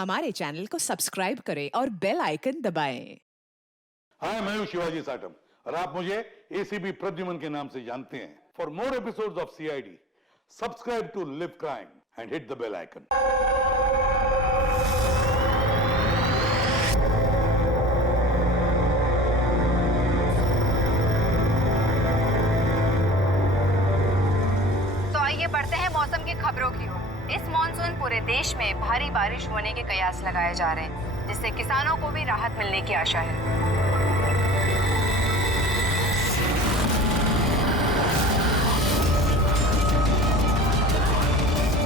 हमारे चैनल को सब्सक्राइब करें और बेल आइकन दबाएं। हाय, मैं हूं शिवाजी साटम और आप मुझे एसीपी प्रद्युमन के नाम से जानते हैं। For more episodes of CID, subscribe to LIV Crime and hit the bell icon. तो आइए बढ़ते हैं मौसम की खबरों की ओर। इस मॉनसून पूरे देश में भारी बारिश होने के कयास लगाए जा रहे हैं, जिससे किसानों को भी राहत मिलने की आशा है।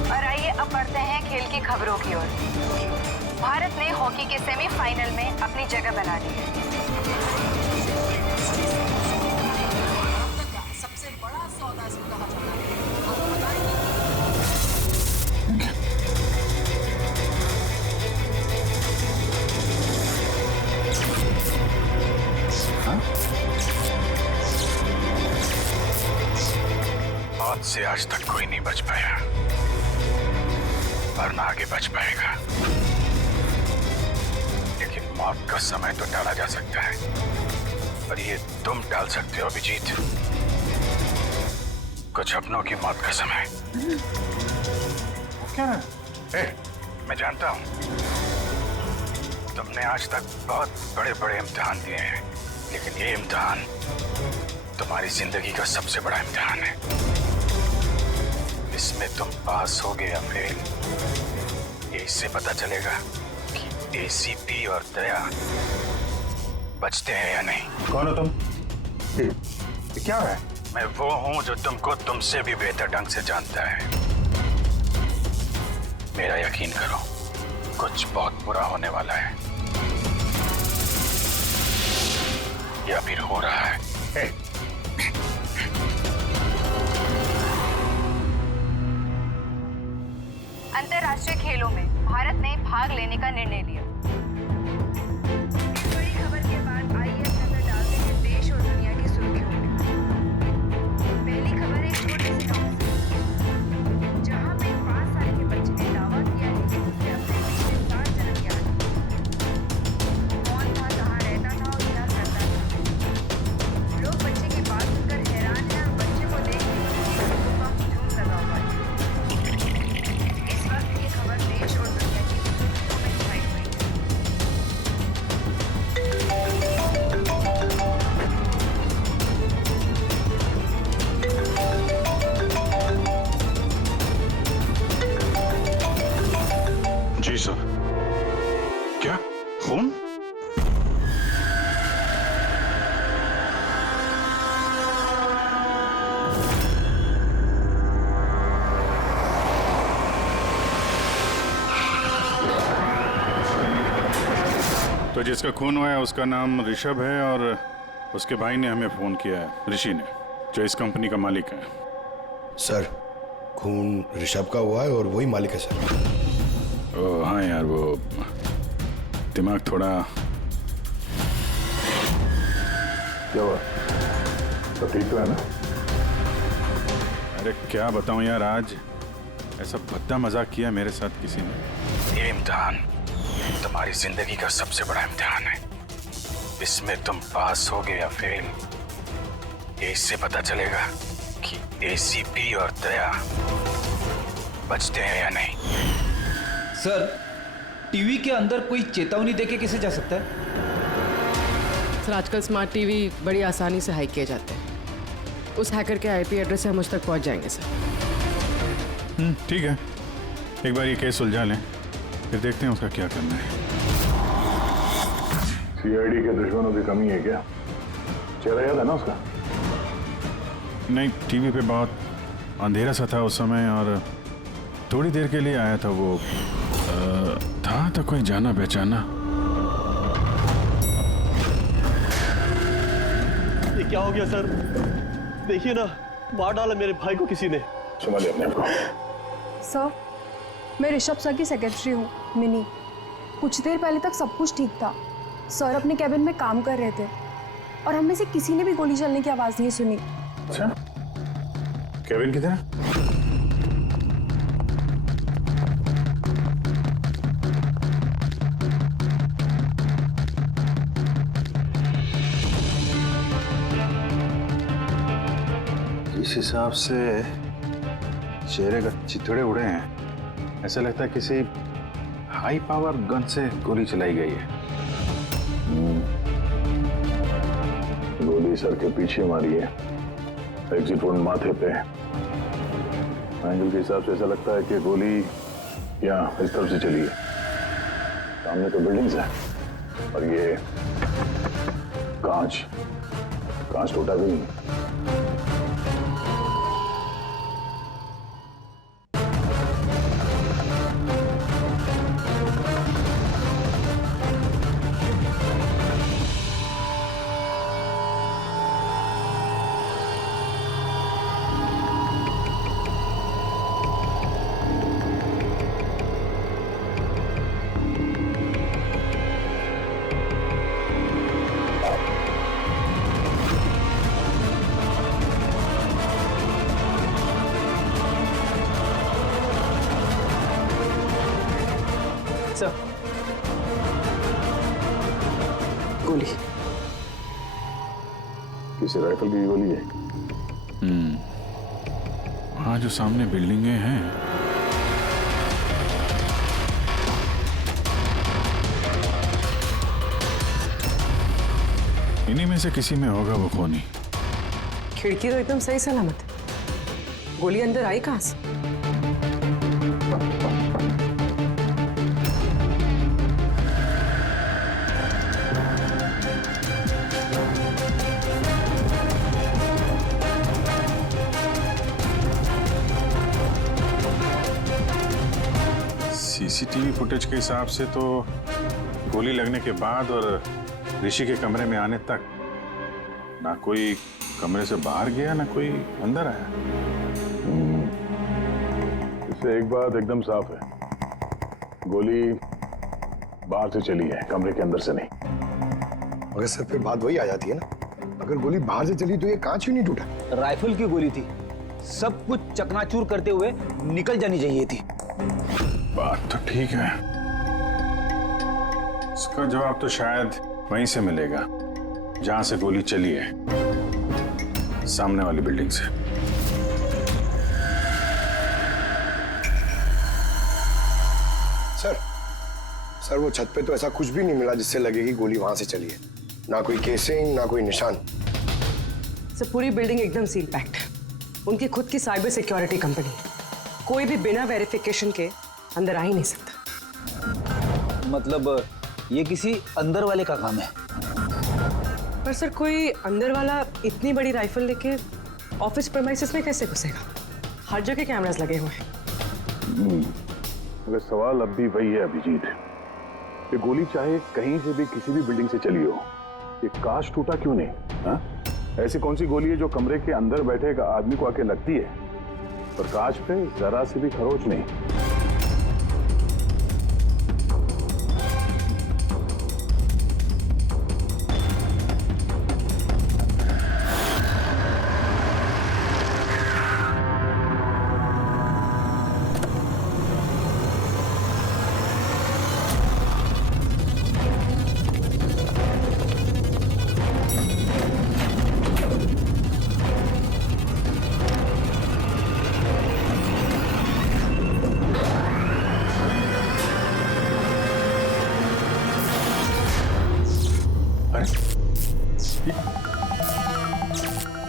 और आइए अब बढ़ते हैं खेल की खबरों की ओर। भारत ने हॉकी के सेमीफाइनल में अपनी जगह बना ली है। सबसे बड़ा सौदा इसको कहा जाता है। आपको बताएंगे मौत से आज तक कोई नहीं बच पाया और ना आगे बच पाएगा, लेकिन मौत का समय तो टाला जा सकता है, पर ये तुम टाल सकते हो अभिजीत। कुछ अपनों की मौत का समय। क्या है? मैं जानता हूं तुमने आज तक बहुत बड़े बड़े इम्तिहान दिए हैं, लेकिन ये इम्तिहान तुम्हारी जिंदगी का सबसे बड़ा इम्तिहान है। इसमें तुम पास होगे या फेल, ये इससे पता चलेगा कि एसीपी और दया बचते हैं या नहीं। कौन हो तुम? क्या है? मैं वो हूं जो तुमको तुमसे भी बेहतर ढंग से जानता है। मेरा यकीन करो, कुछ बहुत बुरा होने वाला है या फिर हो रहा है। अंतर्राष्ट्रीय खेलों में भारत ने भाग लेने का निर्णय लिया। इस बड़ी खबर के बाद आइए नजर डालते हैं देश और दुनिया की सुर्खियों में। पहली खबर एक छोटे से गांव से, जहां पे 5 साल के बच्चे ने दावा किया है कि उसने अपने पिछले 7 जन्म याद किए। कौन था, कहाँ रहता था और क्या करता था। लोग बच्चे की बात सुनकर हैरान हैं और बच्चे को देखने के लिए लोगों का हुजूम लगा हुआ है। इस वक्त ये खबर देश और दुनिया की सुर्खियों में छाई हुई है। जी सर। क्या खून? तो जिसका खून हुआ है उसका नाम ऋषभ है और उसके भाई ने हमें फोन किया है, ऋषि ने, जो इस कंपनी का मालिक है। सर, खून ऋषभ का हुआ है और वही मालिक है सर। ओह हाँ यार, वो दिमाग थोड़ा। क्या हुआ? तो ठीक तो है ना? अरे क्या बताऊं यार, आज ऐसा भद्दा मजाक किया मेरे साथ किसी ने। ये इम्तिहान तुम्हारी जिंदगी का सबसे बड़ा इम्तिहान है। इसमें तुम पास होगे या फेल, ये इससे पता चलेगा कि एसीपी और दया बचते हैं या नहीं। सर, टीवी के अंदर कोई चेतावनी देके कैसे जा सकता है? सर, आजकल स्मार्ट टीवी बड़ी आसानी से हैक किए जाते हैं। उस हैकर के आईपी एड्रेस से हम उस तक पहुंच जाएंगे सर। ठीक है, एक बार ये केस सुलझा लें, फिर देखते हैं उसका क्या करना है। सीआईडी के दुश्मनों की कमी है क्या? चेहरा याद है ना उसका? नहीं, टीवी पे बहुत अंधेरा सा था उस समय और थोड़ी देर के लिए आया था वो। था तो कोई जाना पहचाना। ये क्या हो गया सर? देखिए ना, मार डाला मेरे भाई को किसी ने। संभालिए अपने आप को। सर, मैं ऋषभ सर की सेक्रेटरी हूँ, मिनी। कुछ देर पहले तक सब कुछ ठीक था। सर अपने कैबिन में काम कर रहे थे और हम में से किसी ने भी गोली चलने की आवाज़ नहीं सुनी। अच्छा, केविन किधर है? जिस हिसाब से चेहरे का चिथड़े उड़े हैं, ऐसा लगता है किसी हाई पावर गन से गोली चलाई गई है। गोली सर के पीछे मारी है, एग्जिट वोल्ट माथे पे। एंगल के हिसाब से ऐसा लगता है कि गोली यहाँ इस तरफ से चली है। सामने तो बिल्डिंग्स है और ये कांच टूटा भी नहीं। सर, गोली किसी राइफल की गोली है। वहाँ जो सामने बिल्डिंगें हैं, इन्हीं में से किसी में होगा वो खूनी। खिड़की तो एकदम सही सलामत है, गोली अंदर आई कहाँ से? सीसीटीवी फुटेज के हिसाब से तो गोली लगने के बाद और ऋषि के कमरे में आने तक ना कोई कमरे से बाहर गया ना कोई अंदर आया। इससे एक बात एकदम साफ है, गोली बाहर से चली है, कमरे के अंदर से नहीं। मगर सर फिर बात वही आ जाती है ना, अगर गोली बाहर से चली तो ये कांच क्यों नहीं टूटा? राइफल की गोली थी, सब कुछ चकनाचूर करते हुए निकल जानी चाहिए थी। बात तो ठीक है, इसका जवाब तो शायद वहीं से मिलेगा जहां से गोली चली है, सामने वाली बिल्डिंग से। सर वो छत पे तो ऐसा कुछ भी नहीं मिला जिससे लगे कि गोली वहां से चली है। ना कोई केसिंग, ना कोई निशान। सर पूरी बिल्डिंग एकदम सील पैक्ड है, उनकी खुद की साइबर सिक्योरिटी कंपनी है, कोई भी बिना वेरिफिकेशन के अंदर आ ही नहीं सकता। मतलब ये किसी अंदर वाले का काम है। पर सर कोई अंदर वाला इतनी बड़ी राइफल लेके ऑफिस प्रेमाइसेस में कैसे घुसेगा? हर जगह कैमरास लगे हुए हैं। मगर सवाल अब भी वही है अभिजीत, कि गोली चाहे कहीं से भी किसी भी बिल्डिंग से चली हो, ये कांच टूटा क्यों नहीं? हा? ऐसी कौन सी गोली है जो कमरे के अंदर बैठे एक आदमी को आके लगती है और कांच पे जरा से भी खरोच नहीं?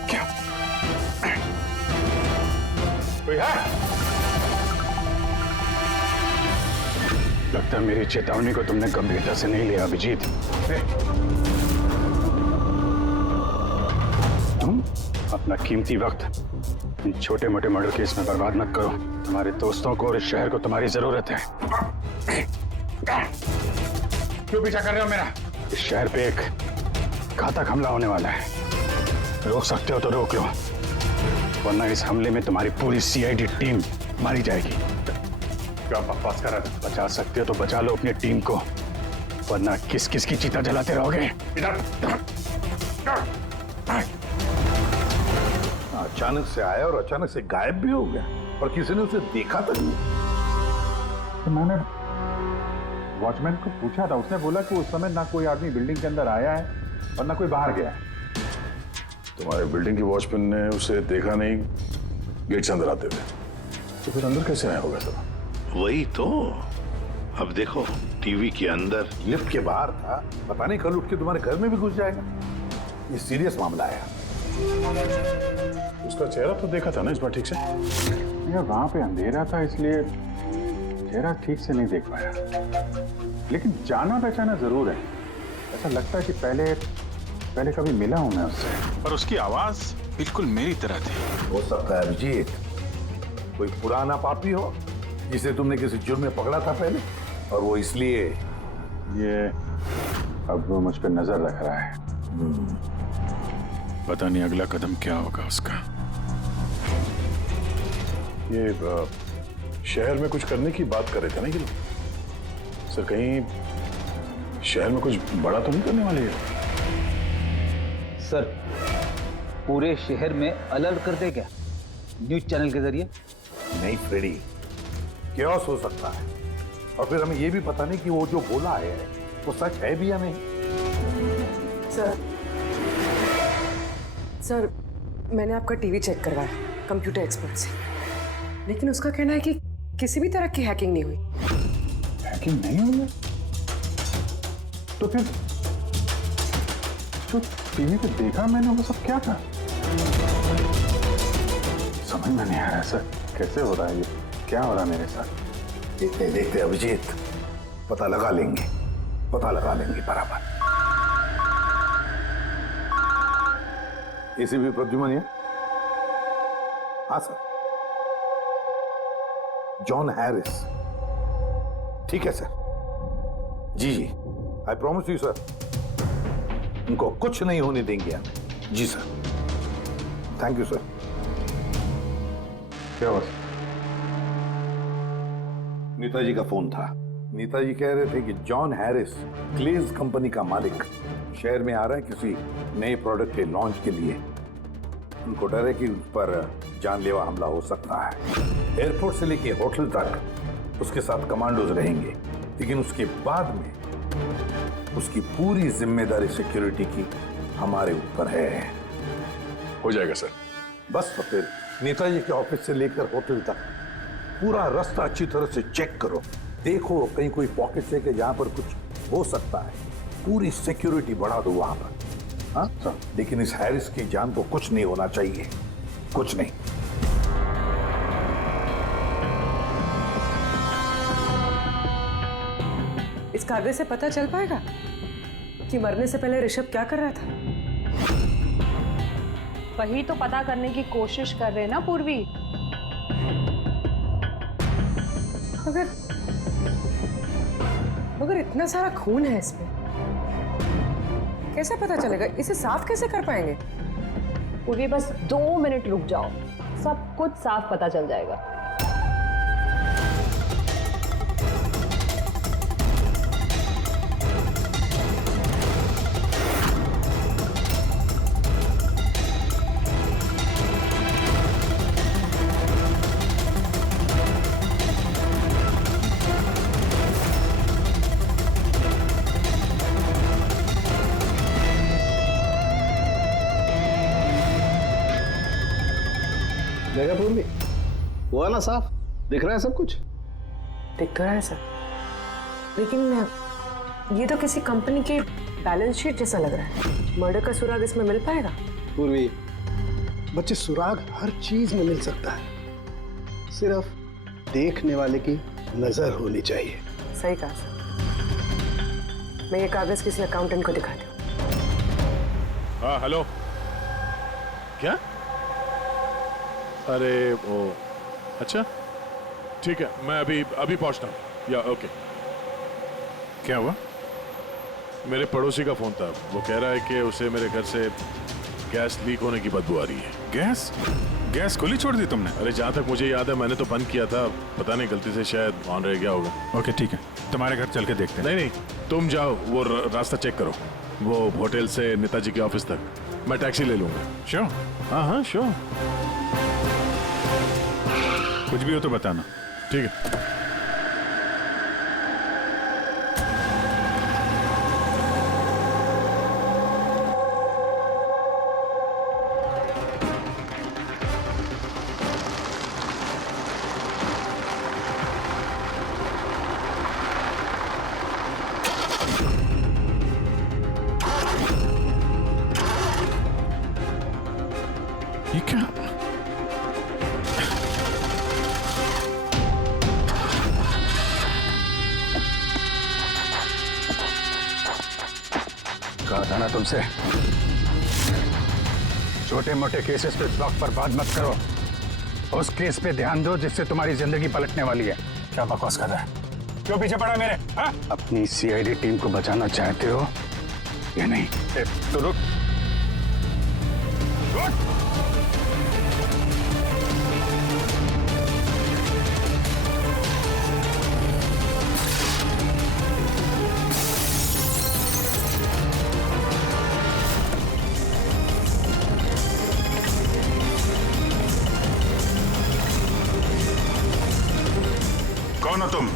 क्या कोई है? लगता है मेरी चेतावनी को तुमने गंभीरता से नहीं लिया अभिजीत। तुम अपना कीमती वक्त इन छोटे मोटे मर्डर केस में बर्बाद मत करो। तुम्हारे दोस्तों को और इस शहर को तुम्हारी जरूरत है। क्यों पीछा कर रहे हो मेरा? इस शहर पे एक घातक हमला होने वाला है, रोक सकते हो तो रोक लो, वरना इस हमले में तुम्हारी पूरी सीआईडी टीम मारी जाएगी। क्या बकवास कर रहे हो? बचा सकते हो तो बचा लो अपनी टीम को, वरना किस किस की चिता जलाते रहोगे। इधर अचानक से आया और अचानक से गायब भी हो गया और किसी ने उसे देखा तक नहीं। तो मैंने वॉचमैन को पूछा था, उसने बोला कि उस समय ना कोई आदमी बिल्डिंग के अंदर आया है और ना कोई बाहर गया है। तुम्हारे बिल्डिंग के वॉचमैन ने उसे देखा नहीं गेट से अंदर आते हुए, तो फिर अंदर कैसे आया होगा सर? वही तो। अब देखो, टीवी के अंदर, लिफ्ट के बाहर था, पता नहीं कल उठ के तुम्हारे घर में भी घुस जाएगा। ये सीरियस मामला है। उसका चेहरा तो देखा था ना इस बार ठीक से? यार वहां पे अंधेरा था इसलिए चेहरा ठीक से नहीं देख पाया, लेकिन जाना पहचाना जरूर है। ऐसा लगता है कि पहले कभी मिला हूं मैं उससे। पर उसकी आवाज बिल्कुल मेरी तरह थी। हो सकता है अभिजीत कोई पुराना पापी हो जिसे तुमने किसी जुर्म में पकड़ा था पहले, और वो इसलिए ये अब वो मुझ पर नजर रख रहा है। पता नहीं अगला कदम क्या होगा उसका। ये शहर में कुछ करने की बात कर रहे थे ना ये लोग? सर कहीं शहर में कुछ बड़ा तो नहीं करने वाले हैं? सर पूरे शहर में अलर्ट कर दे क्या न्यूज चैनल के जरिए? नहीं फ्रेडी, chaos हो सकता है, और फिर हमें ये भी पता नहीं कि वो जो बोला है वो सच है भी या नहीं। सर मैंने आपका टीवी चेक करवाया कंप्यूटर एक्सपर्ट से, लेकिन उसका कहना है कि किसी भी तरह की हैकिंग नहीं हुई। हैकिंग नहीं हुई है? तो फिर जो टीवी पे देखा मैंने वो सब क्या था? समझ में नहीं आ रहा सर, कैसे हो रहा है ये, क्या हो रहा है मेरे साथ? देखते देखते अभिजीत पता लगा लेंगे बराबर। एसीपी प्रद्युमन है? हाँ सर। जॉन हैरिस, ठीक है सर। जी आई प्रॉमिस यू सर, उनको कुछ नहीं होने देंगे हम। जी सर, थैंक यू सर। क्या हुआ? नेताजी का फोन था। नेताजी कह रहे थे कि जॉन हैरिस, क्लेज कंपनी का मालिक, शहर में आ रहा है किसी नए प्रोडक्ट के लॉन्च के लिए। उनको डर है कि उस पर जानलेवा हमला हो सकता है। एयरपोर्ट से लेके होटल तक उसके साथ कमांडोज रहेंगे, लेकिन उसके बाद में उसकी पूरी जिम्मेदारी सिक्योरिटी की हमारे ऊपर है। हो जाएगा सर। बस तो फिर नेताजी के ऑफिस से लेकर होटल तक पूरा रास्ता अच्छी तरह से चेक करो, देखो कहीं कोई पॉकेट है कि जहां पर कुछ हो सकता है। पूरी सिक्योरिटी बढ़ा दो वहां पर। हाँ सर, लेकिन इस हैरिस की जान को कुछ नहीं होना चाहिए, कुछ नहीं। इस कागज से पता चल पाएगा कि मरने से पहले ऋषभ क्या कर रहा था? वही तो पता करने की कोशिश कर रहे हैं ना पूर्वी। मगर इतना सारा खून है इसमें, कैसे पता चलेगा? इसे साफ कैसे कर पाएंगे? पूर्वी बस 2 मिनट रुक जाओ, सब कुछ साफ पता चल जाएगा। देखा पूर्वी, हुआ ना साफ? दिख रहा है सब कुछ? दिख तो रहा है सर, लेकिन ये तो किसी कंपनी के बैलेंस शीट जैसा लग रहा है। मर्डर का सुराग इसमें मिल पाएगा? पूर्वी, बच्चे, सुराग हर चीज में मिल सकता है, सिर्फ देखने वाले की नजर होनी चाहिए। सही कहा सर। मैं ये कागज किसी अकाउंटेंट को दिखाती हूँ। हाँ हेलो, क्या? अरे वो, अच्छा ठीक है, मैं अभी पहुंचता हूँ। या ओके। क्या हुआ? मेरे पड़ोसी का फोन था, वो कह रहा है कि उसे मेरे घर से गैस लीक होने की बदबू आ रही है। गैस खुली छोड़ दी तुमने? अरे जहाँ तक मुझे याद है मैंने तो बंद किया था, पता नहीं गलती से शायद ऑन रह गया होगा। ओके ठीक है, तुम्हारे घर चल के देखते हैं। नहीं, तुम जाओ, वो रास्ता चेक करो, वो होटल से नेताजी के ऑफिस तक। मैं टैक्सी ले लूंगा। श्योर? हाँ श्योर। कुछ भी हो तो बताना। ठीक है। कहा था ना तुमसे, छोटे मोटे केसेस पे वक्त बर्बाद मत करो, उस केस पे ध्यान दो जिससे तुम्हारी जिंदगी पलटने वाली है। क्या बकवास कर रहा है? क्यों पीछे पड़ा मेरे? हा? अपनी सीआईडी टीम को बचाना चाहते हो या नहीं? तो रुक। कौन हो तुम?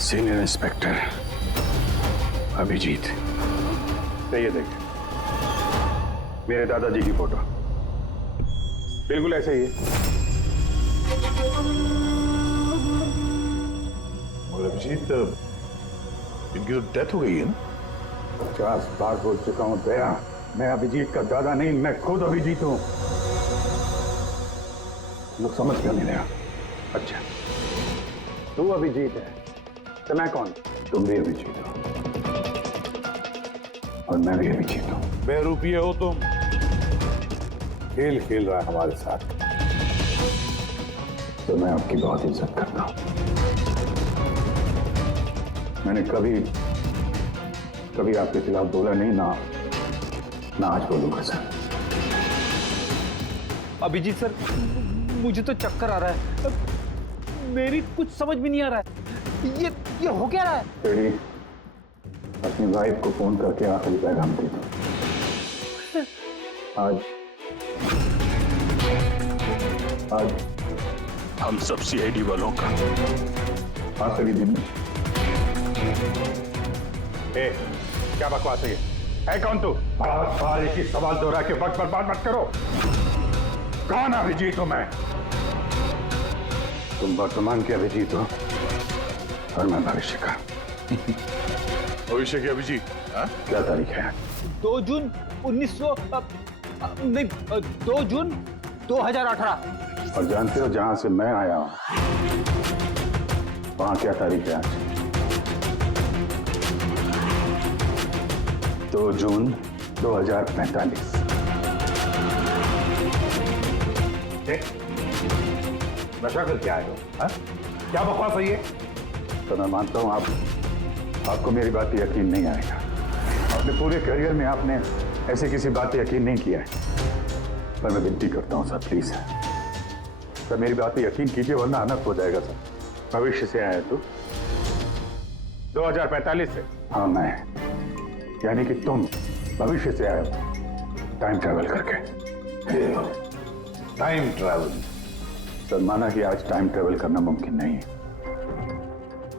Senior inspector Abhijeet. ये देखिए मेरे दादाजी की फोटो, बिल्कुल ऐसे ही है। और अभिजीत, इनकी तो डेथ हो गई है ना? 50 बार बोल चुका हूं दया, मैं अभिजीत का दादा नहीं, मैं खुद अभिजीत हूं। लोग समझ क्यों नहीं रहा? अच्छा, तू अभिजीत है तो मैं कौन? तुम भी अभिजीत हो और मैं भी अभिजीत हूं। बेरूपिये हो तुम। खेल खेल रहा है हमारे साथ। तो मैं आपकी बहुत इज्जत करता हूं। मैंने कभी आपके खिलाफ बोला नहीं, ना आज बोलूंगा सर। अभिजीत सर, मुझे तो चक्कर आ रहा है, मेरी कुछ समझ में नहीं आ रहा है। ये हो क्या रहा है? तेरी अपनी वाइफ को फोन करके आखिरी पैगाम दे दो। आज हम सब सीआईडी वालों का आखिरी दिन है। क्या बकवास है ये? है कौन तू? बार एक ही सवाल दोहरा के वक्त बर्बाद मत करो। कौन अभिजीत हूं मैं? तुम वर्तमान के अभिजीत हो और मैं भविष्य का। भविष्य के अभिजीत? क्या तारीख है? 2 जून 2 जून 2018। और जानते हो जहां से मैं आया हूं वहां क्या तारीख है आज? 2 जून 2045। नशा करके आए हो? क्या बकवास है ये? तो मैं मानता हूं आपको मेरी बात पे यकीन नहीं आएगा। अपने पूरे करियर में आपने ऐसे किसी बात पे यकीन नहीं किया है, पर मैं विनती करता हूं सर, प्लीज सर मेरी बात पे यकीन कीजिए वरना अनर्थ हो जाएगा सर। भविष्य से आया तू? 2045 से? हाँ मैं, यानी कि तुम भविष्य से आए हो टाइम ट्रैवल करके। Time travel? सर माना कि आज टाइम ट्रैवल करना मुमकिन नहीं है,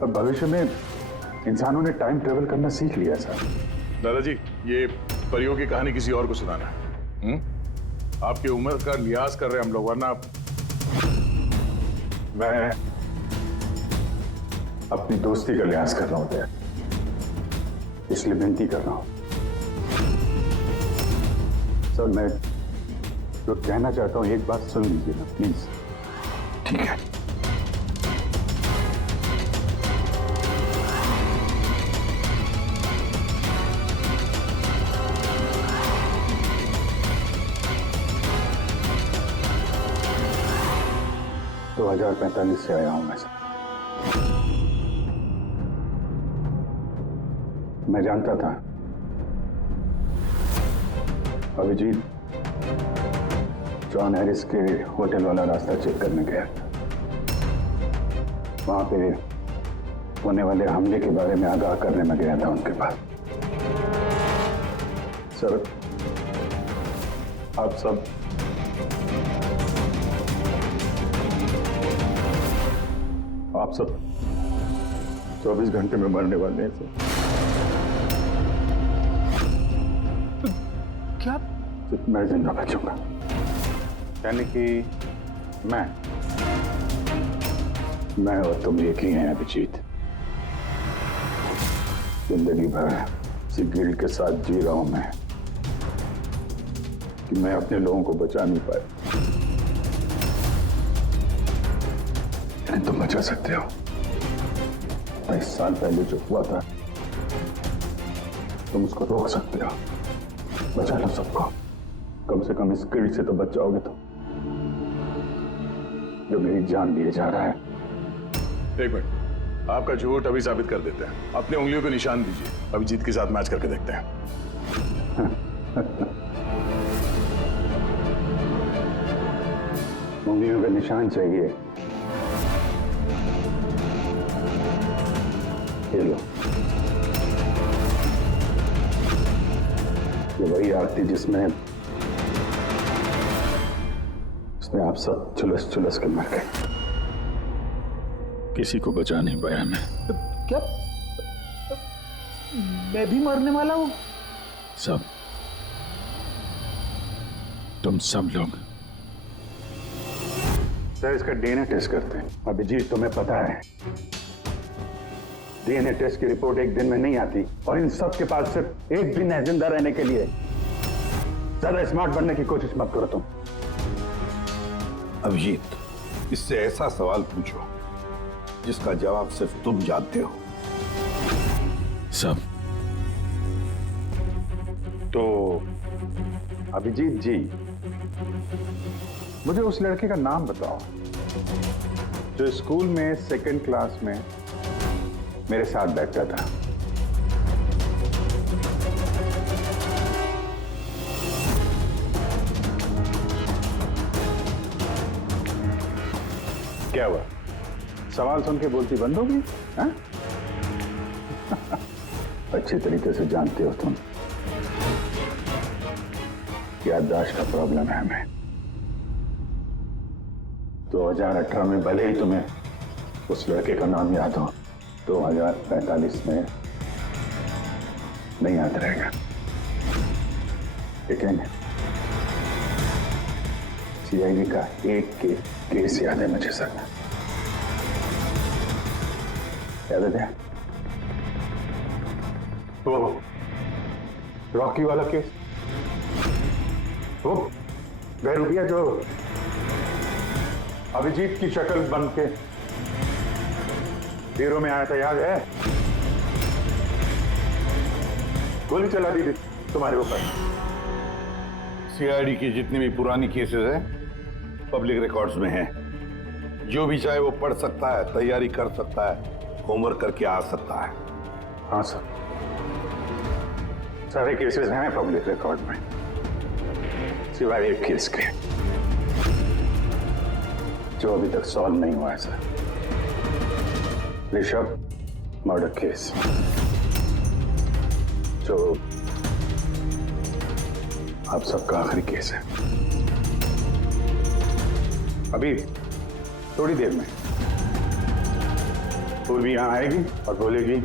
पर भविष्य में इंसानों ने टाइम ट्रैवल करना सीख लिया सर। दादाजी, ये परियों की कहानी किसी और को सुनाना है। आपकी उम्र का लिहाज कर रहे हैं हम लोग, वरना मैं अपनी दोस्ती का लिहाज कर रहा हूं दया, इसलिए विनती कर रहा हूं सर। मैं जो कहना चाहता हूं एक बात सुन लीजिए ना प्लीज। ठीक है। तो 2045 से आया हूं मैं सर। मैं जानता था अभिजीत जॉन हैरिस के होटल वाला रास्ता चेक करने गया था। वहां पे होने वाले हमले के बारे में आगाह करने में गया था उनके पास। सर आप सब 24 घंटे में मरने वाले हैं सर। क्या? मैं जिंदा बचूंगा, यानी कि मैं और तुम एक ही हैं अभिजीत। जिंदगी भर इसी गिल्ट के साथ जी रहा हूं मैं कि मैं अपने लोगों को बचा नहीं पाया। चाहे तुम बचा सकते हो। 22 साल पहले जो हुआ था तुम उसको रोक सकते हो। बचा लो सबको, कम से कम इस गिल्ड से तो बच जाओगे तुम, जो मेरी जान लिए जा रहा है। एक मिनट, आपका झूठ अभी साबित कर देते हैं। अपनी उंगलियों को निशान दीजिए, अभिजीत के साथ मैच करके देखते हैं। उंगलियों का निशान चाहिए? ये लो, ये वही आरती जिसमें आप सब झुलस के मर गए। किसी को बचा नहीं पाया मैं। क्या मैं भी मरने वाला हूं? सब, तुम सब लोग। सर, इसका डीएनए टेस्ट करते हैं। अभिजीत, तुम्हें पता है डीएनए टेस्ट की रिपोर्ट एक दिन में नहीं आती, और इन सब के पास सिर्फ एक दिन है जिंदा रहने के लिए। ज्यादा स्मार्ट बनने की कोशिश मत करो तुम। अभिजीत, इससे ऐसा सवाल पूछो जिसका जवाब सिर्फ तुम जानते हो। सब तो अभिजीत जी, मुझे उस लड़के का नाम बताओ जो स्कूल में सेकंड क्लास में मेरे साथ बैठता था। क्या हुआ? सवाल सुन के बोलती बंद हो गई? हाँ? अच्छी तरीके से जानते हो तुम, याददाश्त का प्रॉब्लम है हमें। 2018 में भले ही तुम्हें उस लड़के का नाम याद हो, 2045 में नहीं याद रहेगा। लेकिन सीआईडी का एक केस याद है मुझे सर। याद है वो रॉकी वाला केस? वो बहरूपिया जो अभिजीत की शक्ल बन के हीरो में आया था, याद है? गोली चला दी थी तुम्हारे ऊपर। सीआईडी की जितनी भी पुरानी केसेस हैं पब्लिक रिकॉर्ड्स में हैं। जो भी चाहे वो पढ़ सकता है, तैयारी कर सकता है, होमवर्क करके आ सकता है। हाँ सर, सारे केसेस हैं पब्लिक रिकॉर्ड में, सिवाय एक केस के जो अभी तक सॉल्व नहीं हुआ है सर। ऋषभ मर्डर केस, जो आप सबका आखिरी केस है। अभी थोड़ी देर में पूर्वी यहां आएगी और बोलेगी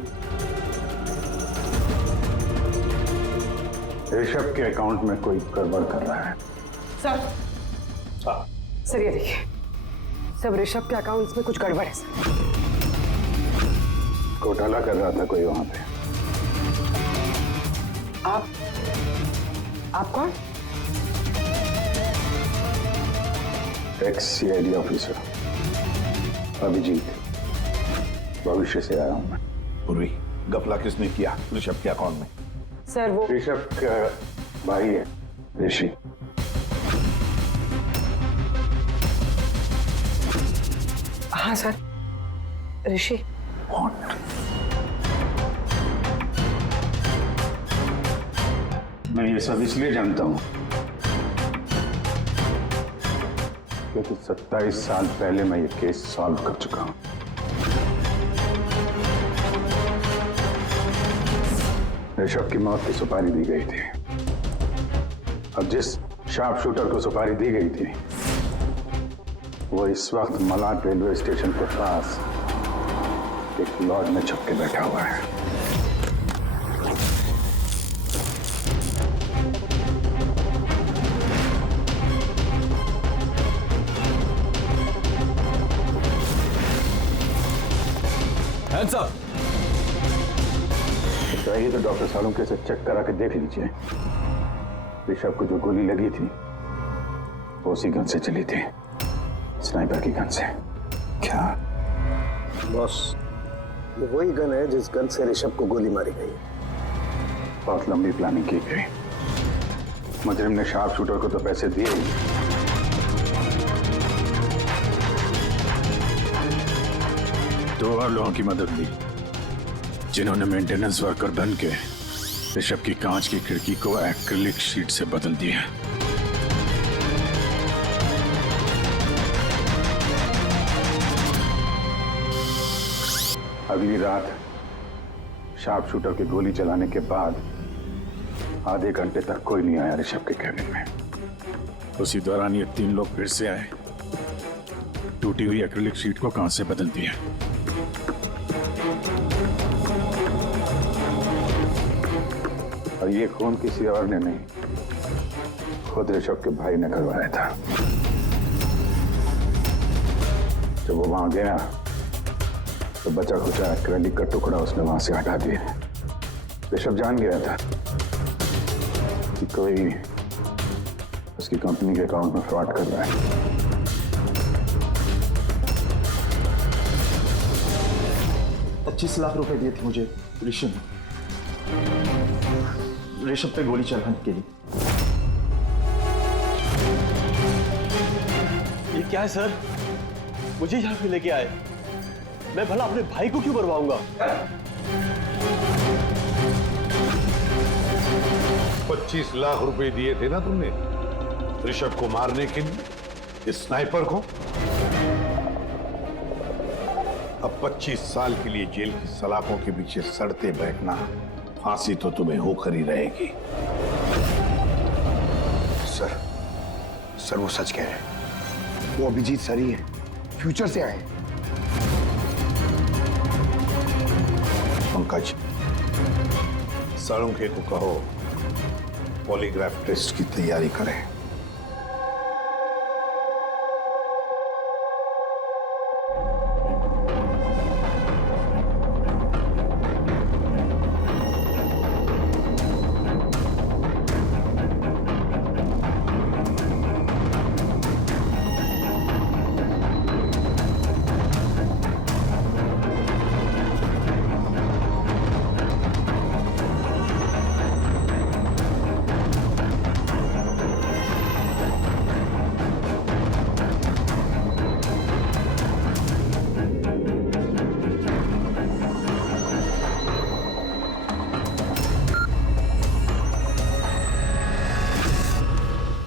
ऋषभ के अकाउंट में कोई गड़बड़ कर रहा है। सर, सर ये देखिए, सब ऋषभ के अकाउंट्स में कुछ गड़बड़ है सर। घोटाला कर रहा था कोई वहां पे। आप कौन? एक्स सीआईडी ऑफिसर अभिजीत, भविष्य से आया हूं मैं। पूर्वी, गफला किसने किया ऋषभ के अकाउंट में? सर वो ऋषभ का भाई है ऋषि। हाँ सर, ऋषि। मैं ये सब इसलिए जानता हूं क्योंकि 27 साल पहले मैं ये केस सॉल्व कर चुका हूं। ऋषभ की मौत की सुपारी दी गई थी। अब जिस शार्प शूटर को सुपारी दी गई थी वो इस वक्त मलाड रेलवे स्टेशन के पास एक लॉज में छुप के बैठा हुआ है। Hands up. चाहिए तो डॉक्टर सालुंके से चेक करा के देख लीजिए। ऋषभ को जो गोली लगी थी वो उसी गन से चली थी, स्नाइपर की गन से। क्या बॉस, ये वही गन है जिस गन से ऋषभ को गोली मारी गई। बहुत लंबी प्लानिंग की गई। मुजरिम ने शार्प शूटर को तो पैसे दिए ही, 2 और लोगों की मदद ली जिन्होंने मेंटेनेंस वर्कर बन के ऋषभ की कांच की खिड़की को एक्रिलिक शीट से बदल दिया। अगली रात शार्प शूटर की गोली चलाने के बाद आधे घंटे तक कोई नहीं आया ऋषभ के कैबिन में। उसी दौरान ये 3 लोग फिर से आए, टूटी हुई एक्रिलिक शीट को कांच से बदल दिया। और ये खून किसी और ने नहीं, खुद ऋषभ के भाई ने करवाया था। जब वो वहां गया तो बचा खुचा एक्रिलिक का टुकड़ा उसने वहां से हटा दिया। ऋषभ जान गया था कि कोई उसकी कंपनी के अकाउंट में फ्रॉड कर रहा है। 25 लाख रुपए दिए थे मुझे ऋषभ पे गोली चलाने के लिए। ये क्या है सर? मुझे यहाँ पे लेके आए, मैं भला अपने भाई को क्यों मरवाऊंगा? 25 लाख रुपए दिए थे ना तुमने ऋषभ को मारने के लिए, इस स्नाइपर को। अब 25 साल के लिए जेल की सलाखों के पीछे सड़ते बैठना, फांसी तो तुम्हें होकर ही रहेगी। सर वो सच कह रहे हैं। वो अभिजीत सर ही है, फ्यूचर से आए। पंकज, साळुंखे को कहो पॉलीग्राफ टेस्ट की तैयारी करें।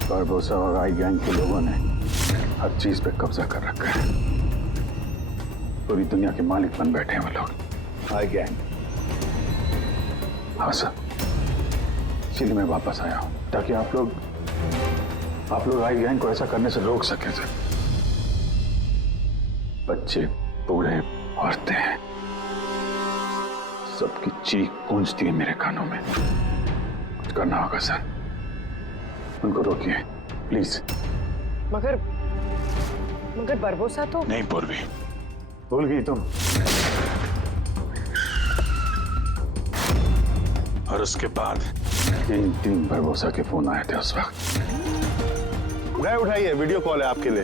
बारबोसा और आई गैंग के लोगों ने हर चीज पे कब्जा कर रखा है। पूरी दुनिया के मालिक बन बैठे हैं वो लोग। आई गैंग? हाँ सर, इसलिए मैं वापस आया हूं ताकि आप लोग आई गैंग को ऐसा करने से रोक सकें सर। बच्चे, बूढ़े, औरतें, सबकी चीख गूंजती है मेरे कानों में। कुछ करना होगा सर, उनको रोकिए प्लीज। मगर बरबोसा तो नहीं पूर्वी, भूल गई तुम। और उसके बाद 3 बरबोसा के फोन आए थे उस वक्त। उठाइए, वीडियो कॉल है आपके लिए।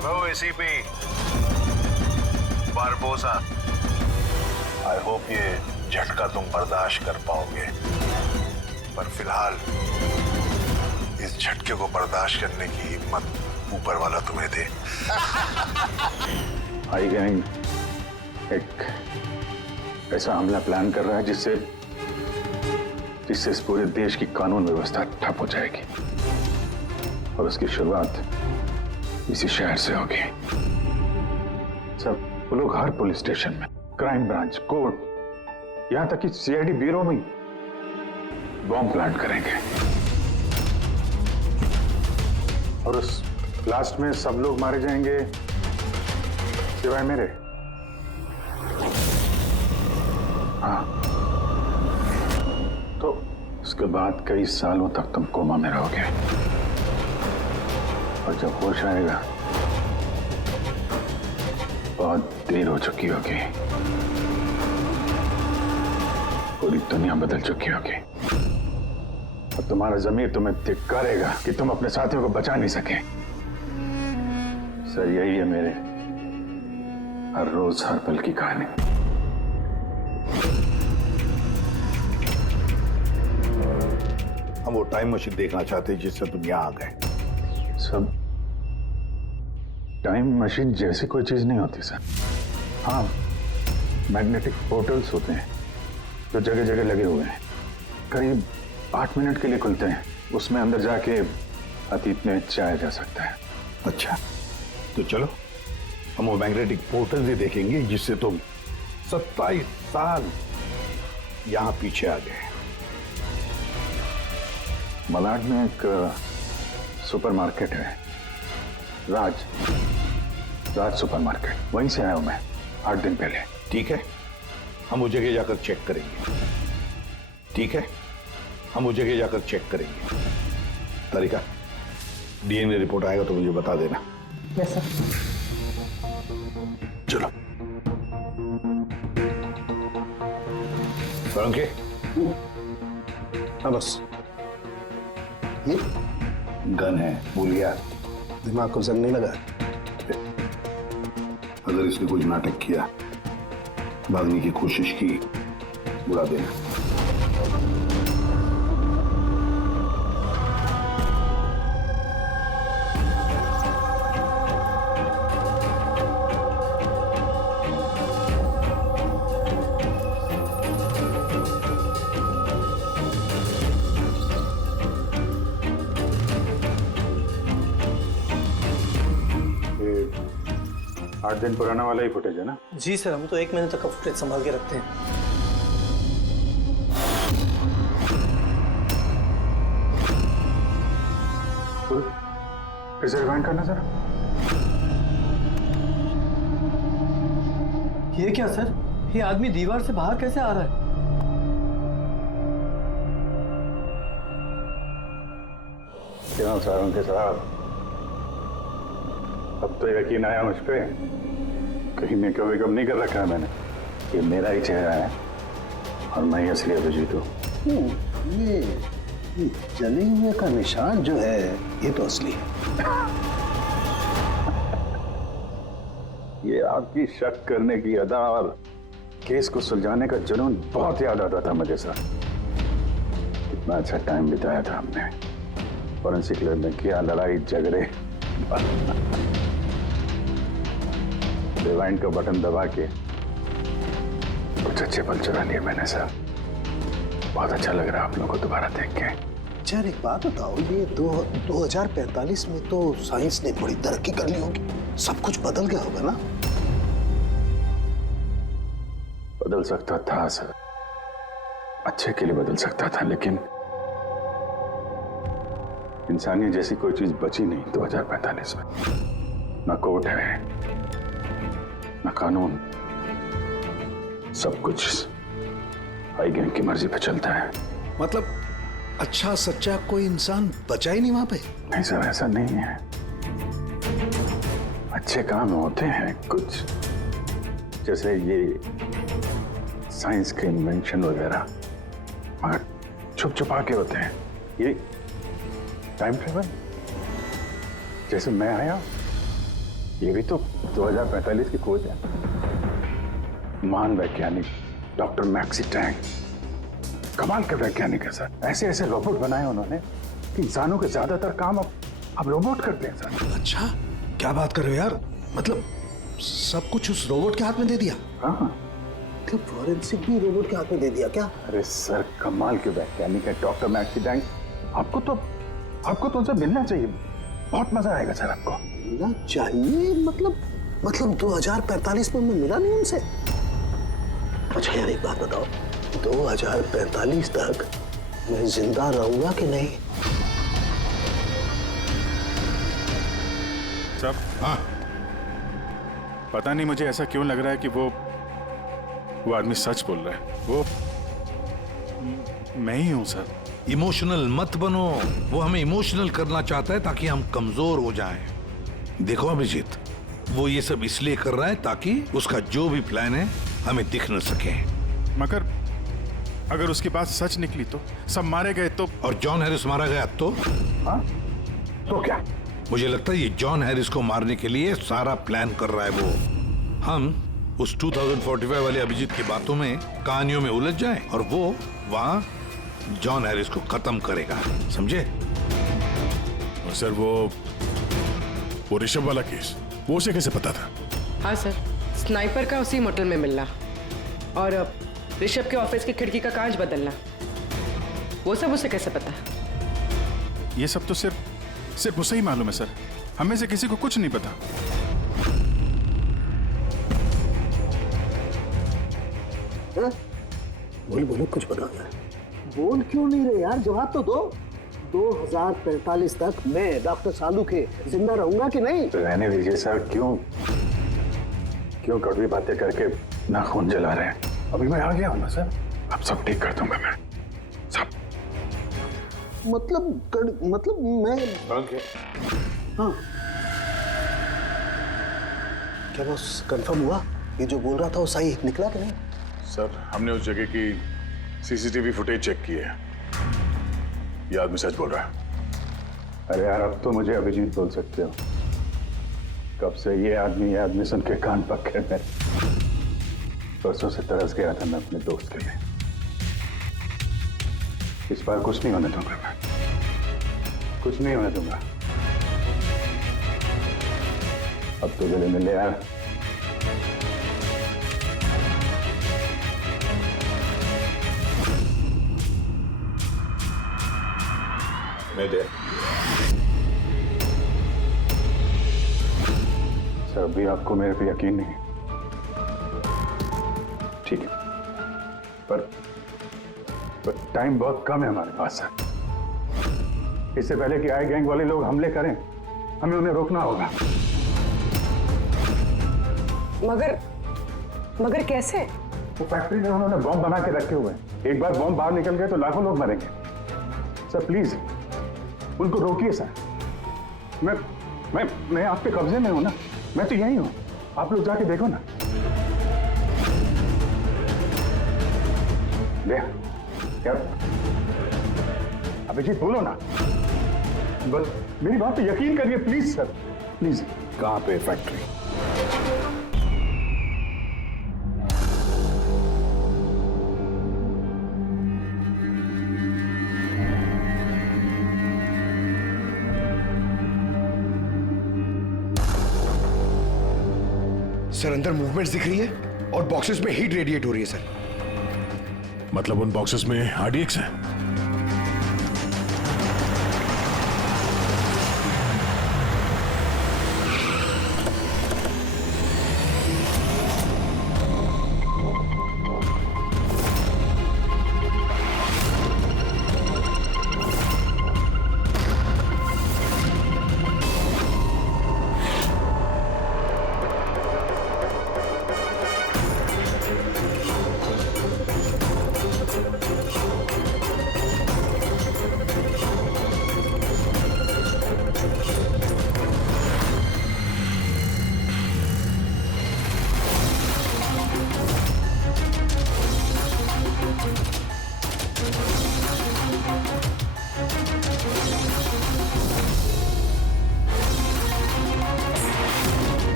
Hello ACP Barbosa, I hope ये झटका तुम बर्दाश्त कर पाओगे, पर फिलहाल इस झटके को बर्दाश्त करने की हिम्मत ऊपर वाला तुम्हें दे। आई गैंग एक ऐसा हमला प्लान कर रहा है जिससे इस पूरे देश की कानून व्यवस्था ठप हो जाएगी, और उसकी शुरुआत इसी शहर से होगी। सब वो लोग हर पुलिस स्टेशन में, क्राइम ब्रांच, कोर्ट, यहां तक कि सीआईडी ब्यूरो में बॉम्ब प्लांट करेंगे, और उस ब्लास्ट में सब लोग मारे जाएंगे सिवाय मेरे। हाँ, तो उसके बाद कई सालों तक तुम कोमा में रहोगे, और जब होश आएगा बहुत देर हो चुकी होगी, पूरी दुनिया बदल चुकी होगी, और तुम्हारा ज़मीर तुम्हें धिक्कारेगा कि तुम अपने साथियों को बचा नहीं सके। सर, यही है हर रोज हर पल की कहानी। हम वो टाइम मशीन देखना चाहते हैं जिससे तुम यहाँ आ गए। सब टाइम मशीन जैसी कोई चीज नहीं होती सर। हाँ, मैग्नेटिक पोर्टल्स होते हैं जो जगह जगह लगे हुए हैं, करीब 8 मिनट के लिए खुलते हैं। उसमें अंदर जाके अतीत में जाया जा सकता है। अच्छा, तो चलो हम वो मैग्नेटिक पोर्टल ही देखेंगे जिससे तुम 27 साल यहाँ पीछे आ गए। मलाड में एक सुपरमार्केट है, राज सुपरमार्केट, वहीं से आया हूं मैं 8 दिन पहले। ठीक है, हम वो जगह जाकर चेक करेंगे। ठीक है, हम वो जगह जाकर चेक करेंगे। तारिका, डीएनए रिपोर्ट आएगा तो मुझे बता देना। Yes sir. चलो सोलंकी। हाँ बस, ये गन है, भूल गया? दिमाग को जंग नहीं लगा। अगर इसने कुछ नाटक किया, भागने की कोशिश की, बुरा देना। ये 8 दिन पुराना वाला ही फुटेज है ना? जी सर, हम तो 1 महीने तक का फुटेज संभाल के रखते हैं। फिर से रिवाइंड करना सर। ये क्या सर? ये आदमी दीवार से बाहर कैसे आ रहा है? क्यों सारों के साथ अब तो यकीन आया मुझ पे। कहीं मैं कभी कम नहीं कर रखा है मैंने। ये मेरा ही चेहरा है और मैं ही असली अभिजीत हूँ। ये जले हुए का निशान जो है ये तो असली है। ये आपकी शक करने की अदा और केस को सुलझाने का जुनून बहुत याद आता था मुझे सर। कितना अच्छा टाइम बिताया था हमने फॉरेंसिक लैब में, किया लड़ाई झगड़े। रिवाइंड का बटन दबा के कुछ अच्छे पल चुरा लिए मैंने सर। बहुत अच्छा लग रहा है आप लोगों को दोबारा देख के। अच्छा एक बात बताओ, ये 2045 में तो साइंस ने बड़ी तरक्की कर ली होगी, सब कुछ बदल गया होगा ना? बदल सकता था सर, अच्छे के लिए बदल सकता था, लेकिन इंसानियत जैसी कोई चीज बची नहीं 2045 में। ना कोर्ट है, ना कानून, सब कुछ हाई गैंग की मर्जी पे चलता है। मतलब अच्छा सच्चा कोई इंसान बचा ही नहीं वहां पे? नहीं सर, ऐसा नहीं है। अच्छे काम होते हैं कुछ, जैसे ये साइंस के इन्वेंशन वगैरह, मगर छुप छुपा के होते हैं। ये टाइम ट्रेवल, जैसे मैं आया, ये भी तो 2045 की खोज है। महान वैज्ञानिक डॉक्टर मैक्सी टैंक, कमाल के वैज्ञानिक है सर। ऐसे ऐसे रोबोट बनाए उन्होंने कि इंसानों के ज्यादातर काम अब रोबोट करते हैं सर। अच्छा, क्या बात कर रहे हो यार? मतलब सब कुछ उस रोबोट के हाथ में दे दिया? हाँ, तो फॉरेंसिक भी रोबोट के हाथ में दे दिया क्या? अरे सर, कमाल के वैज्ञानिक है डॉक्टर मैक्सी टैंक। आपको तो उनसे मिलना चाहिए, बहुत मजा आएगा सर आपको। मिलना चाहिए? मतलब 2045 में मैं मिला नहीं उनसे? अच्छा यार एक बात बताओ, 2045 तक मैं जिंदा रहूंगा कि नहीं? सब हाँ, पता नहीं मुझे ऐसा क्यों लग रहा है कि वो आदमी सच बोल रहा है। वो मैं ही हूं सर। इमोशनल मत बनो, वो हमें इमोशनल करना चाहता है ताकि हम कमजोर हो जाएं। देखो अभिजीत, वो ये सब इसलिए कर रहा है ताकि उसका जो भी प्लान है हमें दिख न सके। मगर अगर उसकी बात सच निकली तो सब मारे गए तो? और जॉन हैरिस मारा गया तो? हाँ, तो क्या? मुझे लगता है ये जॉन हैरिस को मारने के लिए सारा प्लान कर रहा है वो। हम उस 2045 वाले अभिजीत की बातों में, कहानियों में उलझ जाए और वो वहां जॉन हैरिस को खत्म करेगा, समझे? और सर वो ऋषभ वाला केस, वो उसे कैसे पता था? हाँ सर, स्नाइपर का उसी मोटल में मिलना और ऋषभ के ऑफिस की खिड़की का कांच बदलना, वो सब उसे कैसे पता? ये सब तो सिर्फ उसे ही मालूम है सर, हमें से किसी को कुछ नहीं पता। बोलो कुछ बताओ यार। बोल क्यों नहीं रहे यार, जवाब तो दो। 2045 तक मैं डॉक्टर सालू के जिंदा रहूंगा कि नहीं? तो रहने दीजिए सर, क्यों कड़वी बातें करके नाखून जला रहे हैं? अभी मैं आ गया हूं ना सर, अब सब ठीक कर दूंगा मैं, सब। मतलब मैं हाँ, क्या बस कंफर्म हुआ? ये जो बोल रहा था वो सही निकला कि नहीं? सर हमने उस जगह की सीसीटीवी फुटेज चेक की है, ये आदमी सच बोल रहा है। अरे यार अब तो मुझे अभिजीत बोल सकते हो, कब से ये आदमी सुन के कान पक्के मेरे। परसों से तरस गया था मैं अपने दोस्त के लिए। इस बार कुछ नहीं होने दूंगा मैं, कुछ नहीं होने दूंगा। अब तो गले मिले यार। मैं दे सर, अभी आपको मेरे पे यकीन नहीं है, ठीक है, पर टाइम बहुत कम है हमारे पास। इससे पहले कि आए गैंग वाले लोग हमले करें, हमें उन्हें रोकना होगा। मगर कैसे? वो फैक्ट्री में उन्होंने बॉम्ब बना के रखे हुए हैं, एक बार बॉम्ब बाहर निकल गए तो लाखों लोग मरेंगे। सर प्लीज उनको रोकिए सर। मैं आपके कब्जे में हूं ना, मैं तो यही हूं, आप लोग जाके देखो ना। यार अभिजीत बोलो ना, बस मेरी बात पे यकीन करिए प्लीज सर, प्लीज। कहां पे फैक्ट्री? सर अंदर मूवमेंट्स दिख रही है और बॉक्सेस में हीट रेडिएट हो रही है सर। मतलब उन बॉक्सेस में RDX है?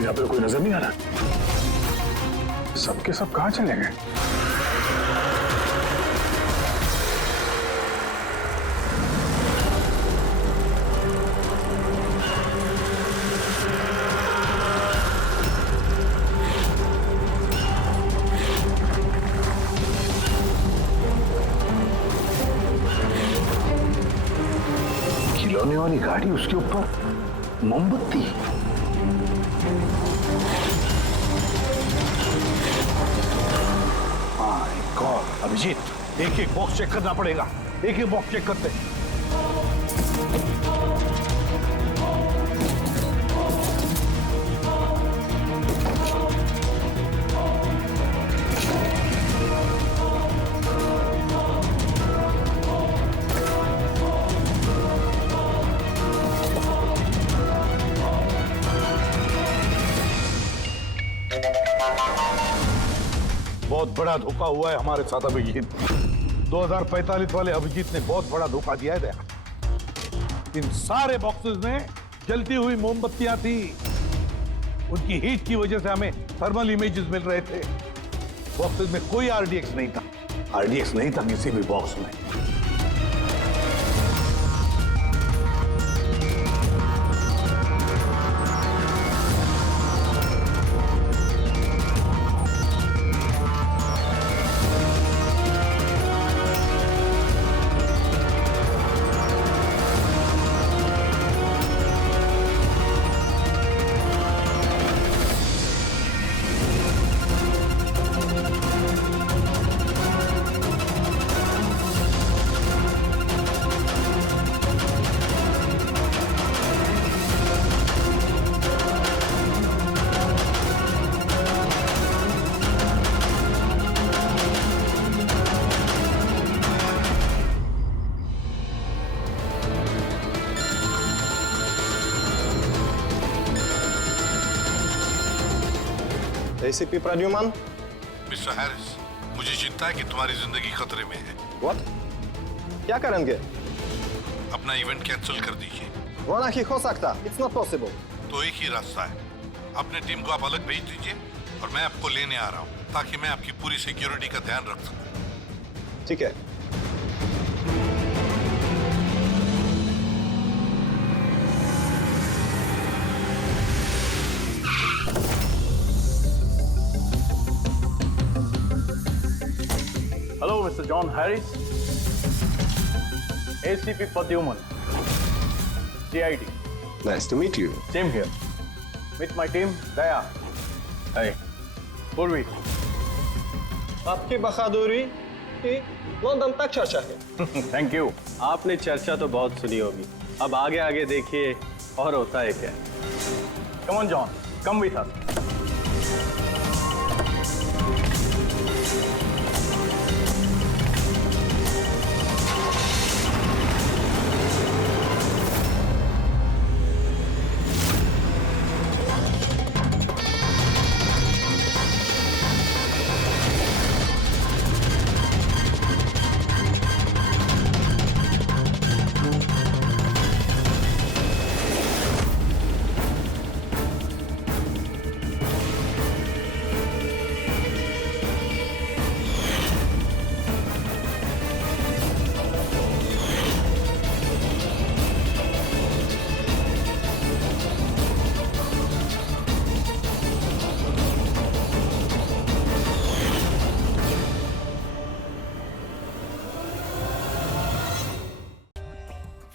यहाँ पे कोई नजर नहीं आ रहा, सबके सब कहां चले गए? खिलौने वाली गाड़ी, उसके ऊपर मोमबत्ती। अभिजीत, एक एक बॉक्स चेक करना पड़ेगा, एक एक बॉक्स चेक करते हैं। बहुत बड़ा धोखा हुआ है हमारे साथ अभिजीत। 2045 वाले अभिजीत ने बहुत बड़ा धोखा दिया है दया। इन सारे बॉक्सेस में जलती हुई मोमबत्तियां थी। उनकी हीट की वजह से हमें थर्मल इमेजेस मिल रहे थे। बॉक्सेस में कोई आरडीएक्स नहीं था। आरडीएक्स नहीं था किसी भी बॉक्स में। एसीपी प्रद्युमन। मिस्टर हैरिस, मुझे चिंता है कि तुम्हारी जिंदगी खतरे में है। व्हाट? क्या करेंगे? अपना इवेंट कैंसिल कर दीजिए। वो नहीं हो सकता। It's not possible. तो एक ही रास्ता है, अपने टीम को आप अलग भेज दीजिए और मैं आपको लेने आ रहा हूँ ताकि मैं आपकी पूरी सिक्योरिटी का ध्यान रख सकूं। ठीक है। Hello, Mr. John Harris. ACP Pradyuman. CID. Nice to meet you. Same here. Meet my team, Daya. Hey. Purvi. आपकी बहादुरी की लंदन तक चर्चा है। Thank you. आपने चर्चा तो बहुत सुनी होगी। अब आगे आगे देखिए और होता है क्या। Come on, John. Come with us.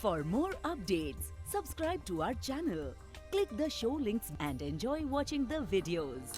For more updates, subscribe to our channel, click the show links and enjoy watching the videos.